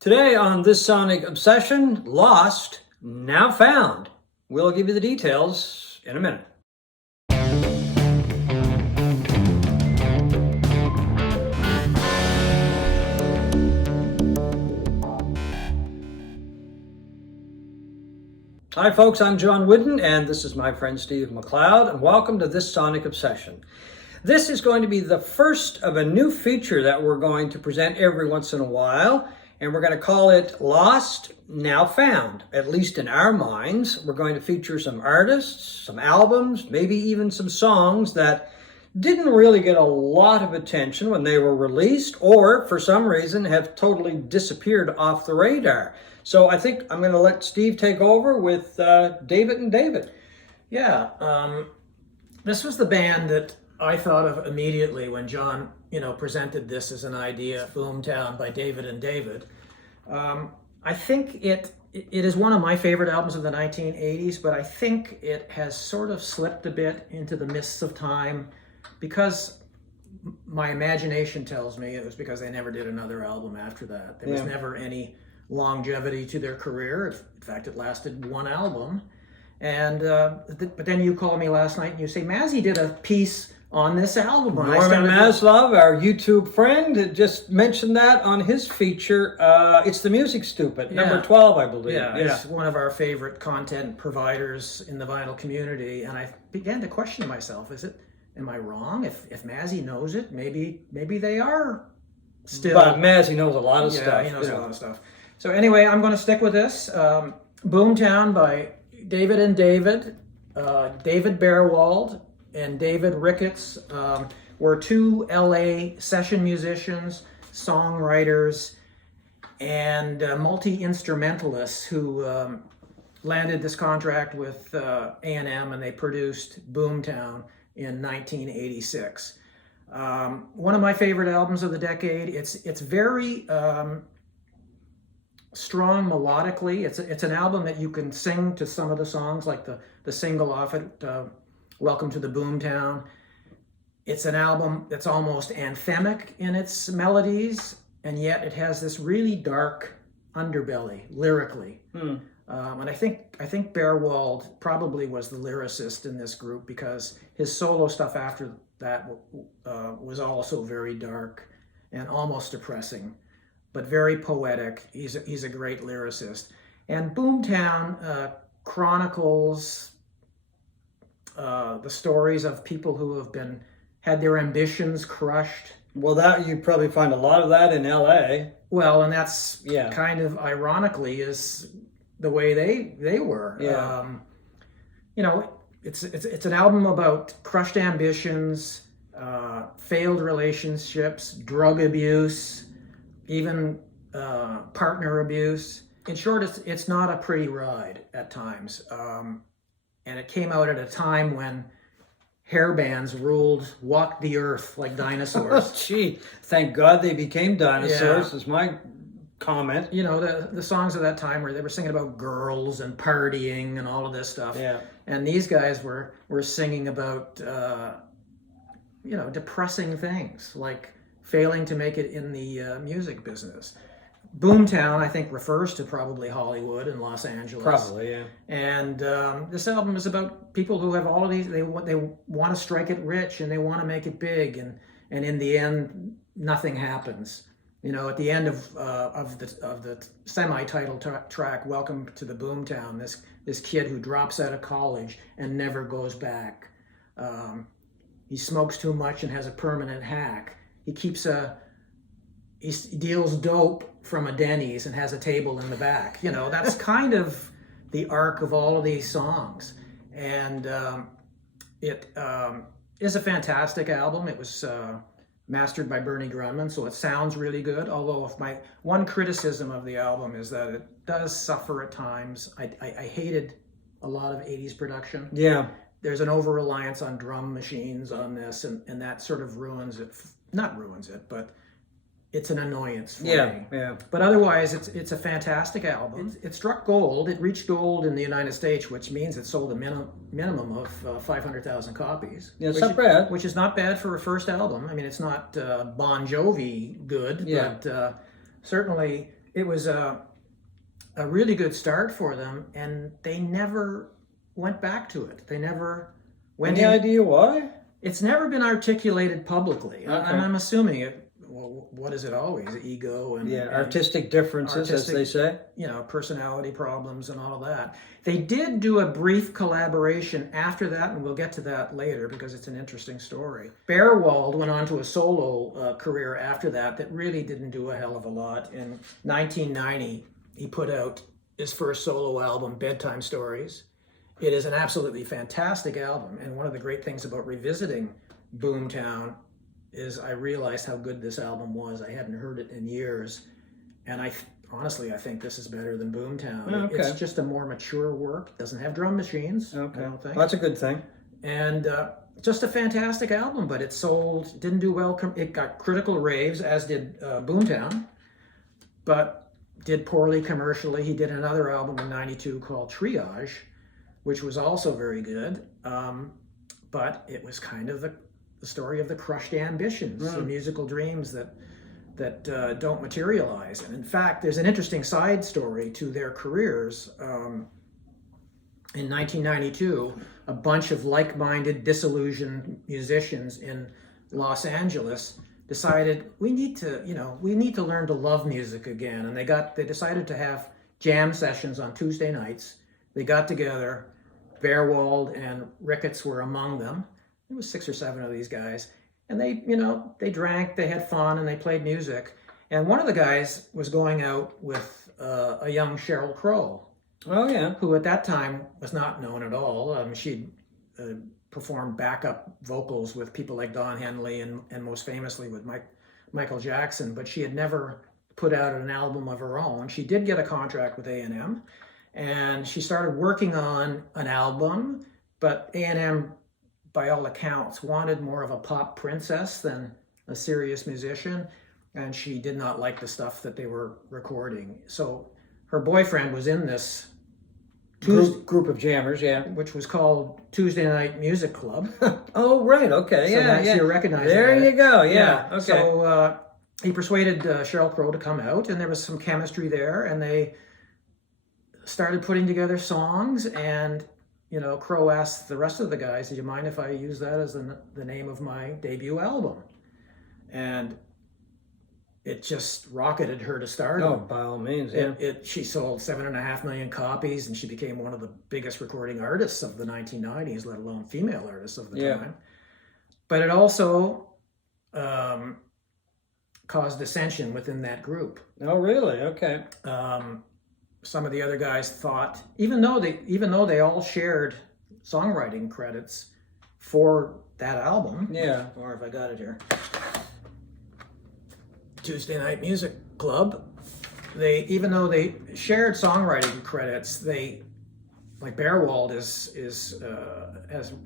Today on This Sonic Obsession, Lost, Now Found. We'll give you the details in a minute. Hi folks, I'm John Wooden and this is my friend Steve McLeod, and welcome to This Sonic Obsession. This is going to be the first of a new feature that we're going to present every once in a while, and we're going to call it Lost, Now Found. At least in our minds, we're going to feature some artists, some albums, maybe even some songs that didn't really get a lot of attention when they were released, or for some reason have totally disappeared off the radar. So I think I'm going to let Steve take over with David and David. Yeah, this was the band that I thought of immediately when John, presented this as an idea, Boomtown by David and David. I think it is one of my favorite albums of the 1980s, but I think it has sort of slipped a bit into the mists of time because my imagination tells me it was because they never did another album after that. There was never any longevity to their career. In fact, it lasted one album. And but then you called me last night and you say, Mazzy did a piece on this album. Norman Maslov, our YouTube friend, just mentioned that on his feature. It's the Music Stupid, number 12, I believe. Yeah, it's one of our favorite content providers in the vinyl community. And I began to question myself, am I wrong? If Mazzy knows it, maybe they are still. But Mazzy knows a lot of stuff. Yeah, he knows a lot of stuff. So anyway, I'm going to stick with this. Boomtown by David and David. David Bearwald and David Ricketts were two LA session musicians, songwriters, and multi-instrumentalists who landed this contract with A&M, and they produced Boomtown in 1986. One of my favorite albums of the decade. It's very strong melodically. It's an album that you can sing to some of the songs, like the single off it, Welcome to the Boomtown. It's an album that's almost anthemic in its melodies, and yet it has this really dark underbelly lyrically. And I think Bearwald probably was the lyricist in this group because his solo stuff after that was also very dark and almost depressing, but very poetic. He's a great lyricist. And Boomtown chronicles the stories of people who have had their ambitions crushed. Well, that you probably find a lot of that in LA. Well, and that's kind of ironically is the way they were. It's an album about crushed ambitions, failed relationships, drug abuse, even partner abuse. In short, it's not a pretty ride at times. And it came out at a time when hair bands walked the earth like dinosaurs. Oh, gee, thank God they became dinosaurs, is my comment. The songs of that time where they were singing about girls and partying and all of this stuff. Yeah. And these guys were singing about, depressing things, like failing to make it in the music business. Boomtown, I think, refers to probably Hollywood and Los Angeles. Probably, yeah. And this album is about people who have all of these. They want to strike it rich and they want to make it big, and in the end, nothing happens. At the end of the semi-title track, "Welcome to the Boomtown," this kid who drops out of college and never goes back. He smokes too much and has a permanent hack. He deals dope from a Denny's and has a table in the back. That's kind of the arc of all of these songs. And it is a fantastic album. It was mastered by Bernie Grundman, so it sounds really good. Although if my one criticism of the album is that it does suffer at times. I hated a lot of 80s production. Yeah. There's an over-reliance on drum machines on this, and that sort of ruins it. Not ruins it, but it's an annoyance for me. Yeah. But otherwise, it's a fantastic album. It struck gold. It reached gold in the United States, which means it sold a minimum of 500,000 copies. Yeah, it's not bad. Which is not bad for a first album. I mean, it's not Bon Jovi good, but certainly it was a really good start for them, and they never went back to it. They never went Any idea why? It's never been articulated publicly. Okay. I'm assuming it. Well, what is it always? Ego and artistic differences, as they say. Personality problems and all that. They did do a brief collaboration after that, and we'll get to that later because it's an interesting story. Bearwald went on to a solo career after that really didn't do a hell of a lot. In 1990, he put out his first solo album, Bedtime Stories. It is an absolutely fantastic album, and one of the great things about revisiting Boomtown is I realized how good this album was. I hadn't heard it in years, and honestly I think this is better than Boomtown. Okay. It's just a more mature work. It doesn't have drum machines. Okay, I don't think. well, that's a good thing. And just a fantastic album, but it didn't do well. It got critical raves, as did Boomtown, but did poorly commercially. He did another album in '92 called Triage, which was also very good, but it was kind of the story of the crushed ambitions, the musical dreams that don't materialize. And in fact, there's an interesting side story to their careers. In 1992, a bunch of like-minded, disillusioned musicians in Los Angeles decided we need to learn to love music again, and they decided to have jam sessions on Tuesday nights. They got together. Bearwald and Ricketts were among them. There was 6 or 7 of these guys, and they drank, they had fun, and they played music. And one of the guys was going out with a young Sheryl Crow. Oh yeah, who at that time was not known at all. She'd performed backup vocals with people like Don Henley and most famously with Michael Jackson, but she had never put out an album of her own. She did get a contract with A&M, and she started working on an album, but A&M, by all accounts, wanted more of a pop princess than a serious musician, and she did not like the stuff that they were recording. So her boyfriend was in this group of jammers, which was called Tuesday Night Music Club. Oh, right, okay, So you recognize there that. You go, yeah. Okay. So he persuaded Sheryl Crow to come out, and there was some chemistry there, and they started putting together songs, and Crow asked the rest of the guys, "Do you mind if I use that as the name of my debut album?" And it just rocketed her to stardom. Oh, by all means, yeah. She sold 7.5 million copies, and she became one of the biggest recording artists of the 1990s, let alone female artists of the time. But it also caused dissension within that group. Oh, really? Okay. Some of the other guys thought, even though they all shared songwriting credits for that album. Yeah. Or if I got it here. Tuesday Night Music Club. Even though they shared songwriting credits, like Bearwald has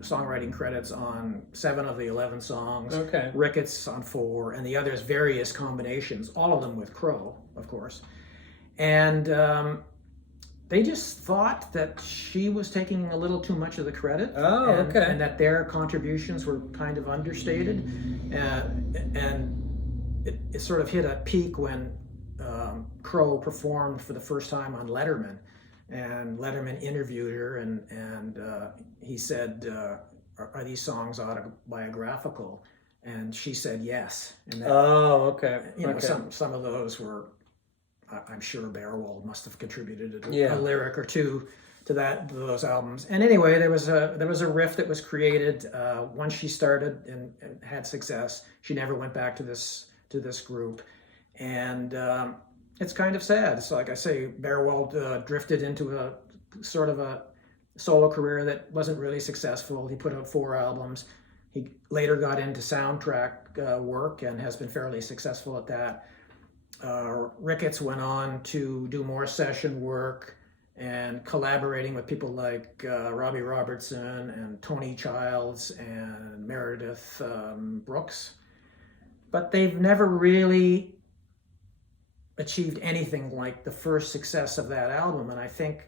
songwriting credits on 7 of the 11 songs. Okay. Ricketts on 4, and the others various combinations, all of them with Crow, of course. And they just thought that she was taking a little too much of the credit. Oh, okay. And that their contributions were kind of understated, and it sort of hit a peak when Crow performed for the first time on Letterman, and Letterman interviewed her, and he said, "Are these songs autobiographical?" And she said yes. And that, okay. Some of those were, I'm sure Bearwald must have contributed a lyric or two to those albums. And anyway, there was a riff that was created once she started and had success. She never went back to this group, and it's kind of sad. So, like I say, Bearwald drifted into a sort of a solo career that wasn't really successful. He put out 4 albums. He later got into soundtrack work and has been fairly successful at that. Ricketts went on to do more session work and collaborating with people like Robbie Robertson and Tony Childs and Meredith Brooks. But they've never really achieved anything like the first success of that album, and I think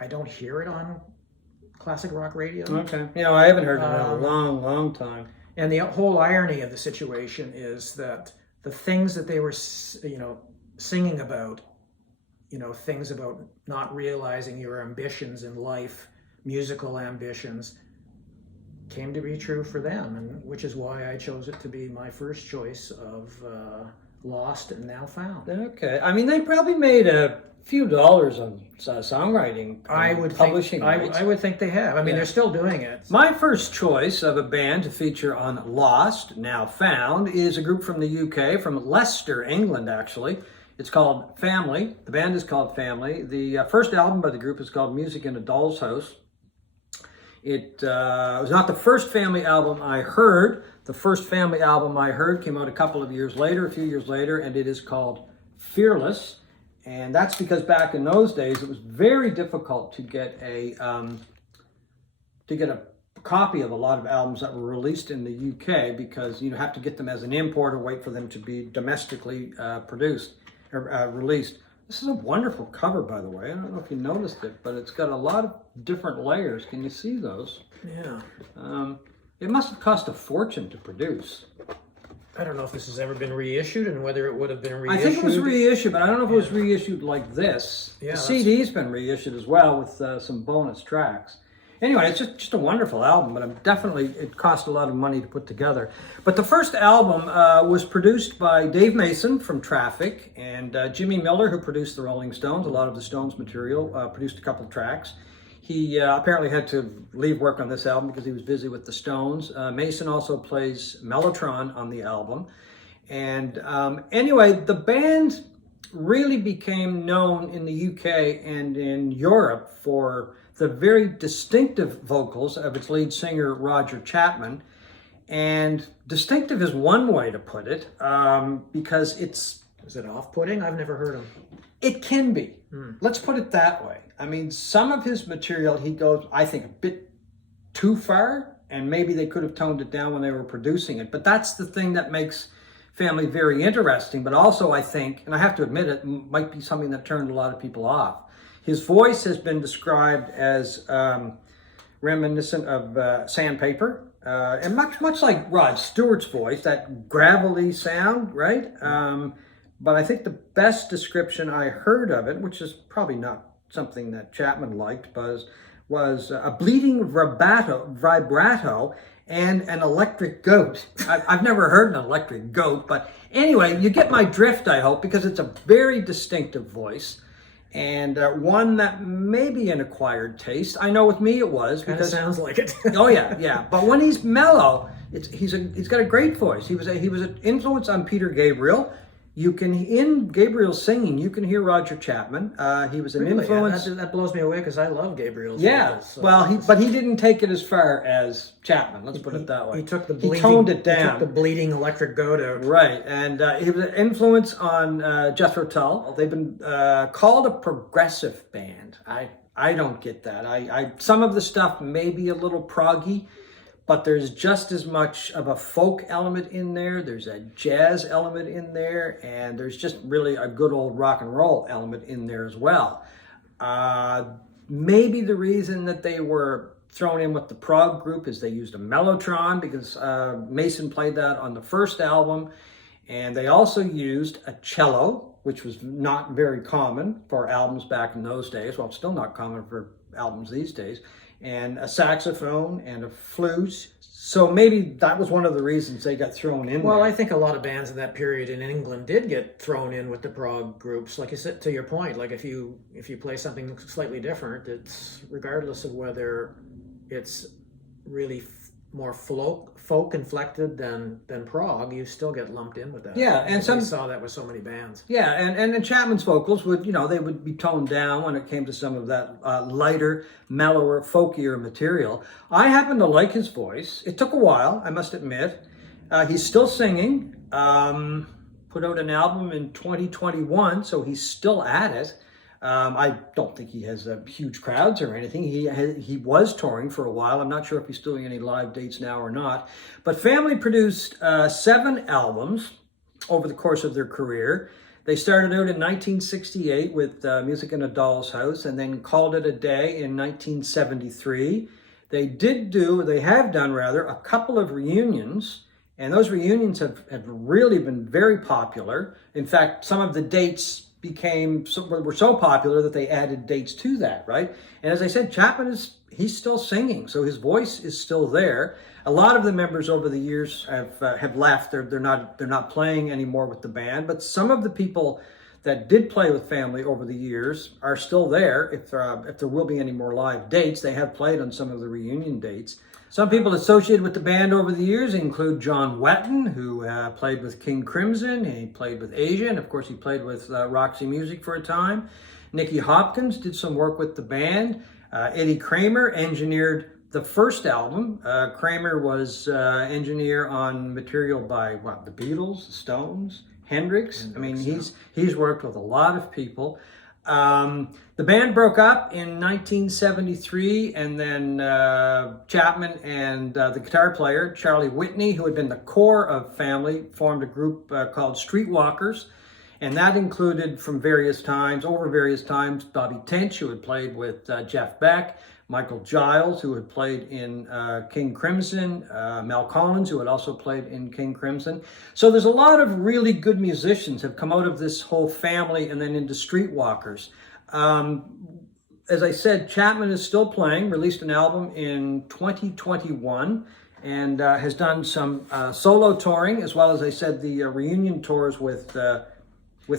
I don't hear it on classic rock radio. Okay. I haven't heard it in a long, long time. And the whole irony of the situation is that the things that they were, singing about, things about not realizing your ambitions in life, musical ambitions, came to be true for them, and which is why I chose it to be my first choice of Lost and Now Found. Okay. I mean, they probably made a few dollars on songwriting, I would publishing think, rights. I would think they have. I mean, Yeah. they're still doing it. My first choice of a band to feature on Lost, Now Found, is a group from the UK, from Leicester, England, actually. It's called Family. The band is called Family. The first album by the group is called Music in a Doll's House. It was not the first Family album I heard. The first Family album I heard came out a few years later, and it is called Fearless. And that's because back in those days, it was very difficult to get a copy of a lot of albums that were released in the UK, because you have to get them as an import or wait for them to be domestically produced or released. This is a wonderful cover, by the way. I don't know if you noticed it, but it's got a lot of different layers. Can you see those? Yeah. It must have cost a fortune to produce. I don't know if this has ever been reissued and whether it would have been reissued. I think it was reissued, but I don't know if it was reissued like this. Yeah, the CD's been reissued as well with some bonus tracks. Anyway, it's just a wonderful album, but it cost a lot of money to put together. But the first album was produced by Dave Mason from Traffic, and Jimmy Miller, who produced the Rolling Stones, a lot of the Stones material, produced a couple of tracks. He apparently had to leave work on this album because he was busy with the Stones. Mason also plays Mellotron on the album. And anyway, the band really became known in the UK and in Europe for the very distinctive vocals of its lead singer, Roger Chapman. And distinctive is one way to put it, because it's... Is it off-putting? I've never heard him. It can be. Let's put it that way. I mean, some of his material, he goes, I think, a bit too far, and maybe they could have toned it down when they were producing it. But that's the thing that makes Family very interesting. But also, I think, and I have to admit, it might be something that turned a lot of people off. His voice has been described as reminiscent of sandpaper, and much like Rod Stewart's voice, that gravelly sound, right? But I think the best description I heard of it, which is probably not something that Chapman liked, was a bleeding vibrato and an electric goat. I've never heard an electric goat, but anyway, you get my drift, I hope, because it's a very distinctive voice. And one that may be an acquired taste. I know with me it was. Kind of sounds like it. Oh yeah. But when he's mellow, he's got a great voice. He was an influence on Peter Gabriel. In Gabriel's singing, you can hear Roger Chapman. He was an influence. That blows me away because I love Gabriel's. Yeah, vocals, so well, but he didn't take it as far as Chapman. Let's put it that way. He took the he bleeding, toned it down. He took the bleeding electric goat out. Right, and he was an influence on Jethro Tull. They've been called a progressive band. I don't get that. Some of the stuff may be a little proggy, but there's just as much of a folk element in there. There's a jazz element in there, and there's just really a good old rock and roll element in there as well. Maybe the reason that they were thrown in with the prog group is they used a mellotron, because Mason played that on the first album, and they also used a cello, which was not very common for albums back in those days. Well, it's still not common for albums these days. And a saxophone and a flute. So maybe that was one of the reasons they got thrown in. Well, there. I think a lot of bands in that period in England did get thrown in with the prog groups. Like you said, to your point, like if you play something slightly different, it's regardless of whether it's really more folk inflected than prog, you still get lumped in with that. Yeah, and we saw that with so many bands. Yeah, and Chapman's vocals would, they would be toned down when it came to some of that lighter, mellower, folkier material. I happen to like his voice. It took a while, I must admit. He's still singing. Put out an album in 2021, so he's still at it. I don't think he has huge crowds or anything. He was touring for a while. I'm not sure if he's doing any live dates now or not. But Family produced 7 albums over the course of their career. They started out in 1968 with Music in a Doll's House, and then called it a day in 1973. They have done a couple of reunions, And those reunions have really been very popular. In fact, some of the dates were so popular that they added dates to that, right? And as I said, Chapman he's still singing, so his voice is still there. A lot of the members over the years have left. They're not playing anymore with the band, but some of the people that did play with Family over the years are still there. If there will be any more live dates, they have played on some of the reunion dates. Some people associated with the band over the years include John Wetton, who played with King Crimson. He played with Asia, and of course he played with Roxy Music for a time. Nicky Hopkins did some work with the band. Eddie Kramer engineered the first album. Kramer was engineer on material by the Beatles, the Stones, Hendrix. I mean, he's worked with a lot of people. The band broke up in 1973, and then Chapman and the guitar player, Charlie Whitney, who had been the core of Family, formed a group called Streetwalkers. And that included over various times, Bobby Tench, who had played with Jeff Beck, Michael Giles, who had played in King Crimson, Mel Collins, who had also played in King Crimson. So there's a lot of really good musicians have come out of this whole Family and then into Streetwalkers. As I said, Chapman is still playing, released an album in 2021, and has done some solo touring, as well as I said, the reunion tours with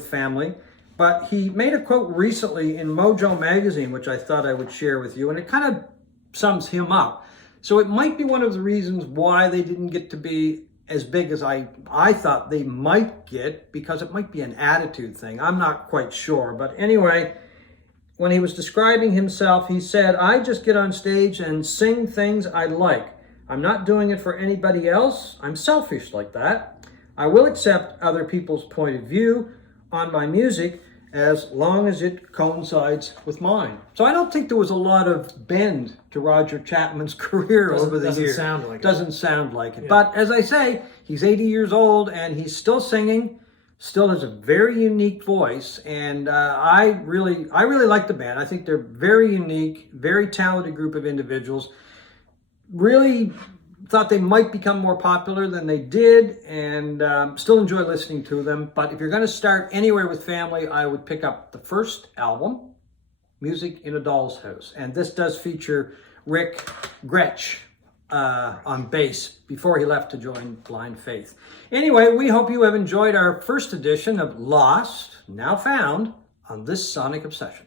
Family. But he made a quote recently in Mojo magazine, which I thought I would share with you, and it kind of sums him up. So it might be one of the reasons why they didn't get to be as big as I thought they might get, because it might be an attitude thing. I'm not quite sure. But anyway, when he was describing himself, he said, "I just get on stage and sing things I like. I'm not doing it for anybody else. I'm selfish like that. I will accept other people's point of view on my music as long as it coincides with mine." So I don't think there was a lot of bend to Roger Chapman's career over the years. Doesn't sound like it. Yeah. But as I say, he's 80 years old and he's still singing, still has a very unique voice. And I really like the band. I think they're very unique, very talented group of individuals. Really thought they might become more popular than they did, and still enjoy listening to them. But if you're going to start anywhere with Family, I would pick up the first album, Music in a Doll's House. And this does feature Rick Gretsch on bass before he left to join Blind Faith. Anyway, we hope you have enjoyed our first edition of Lost, Now Found, on this Sonic Obsession.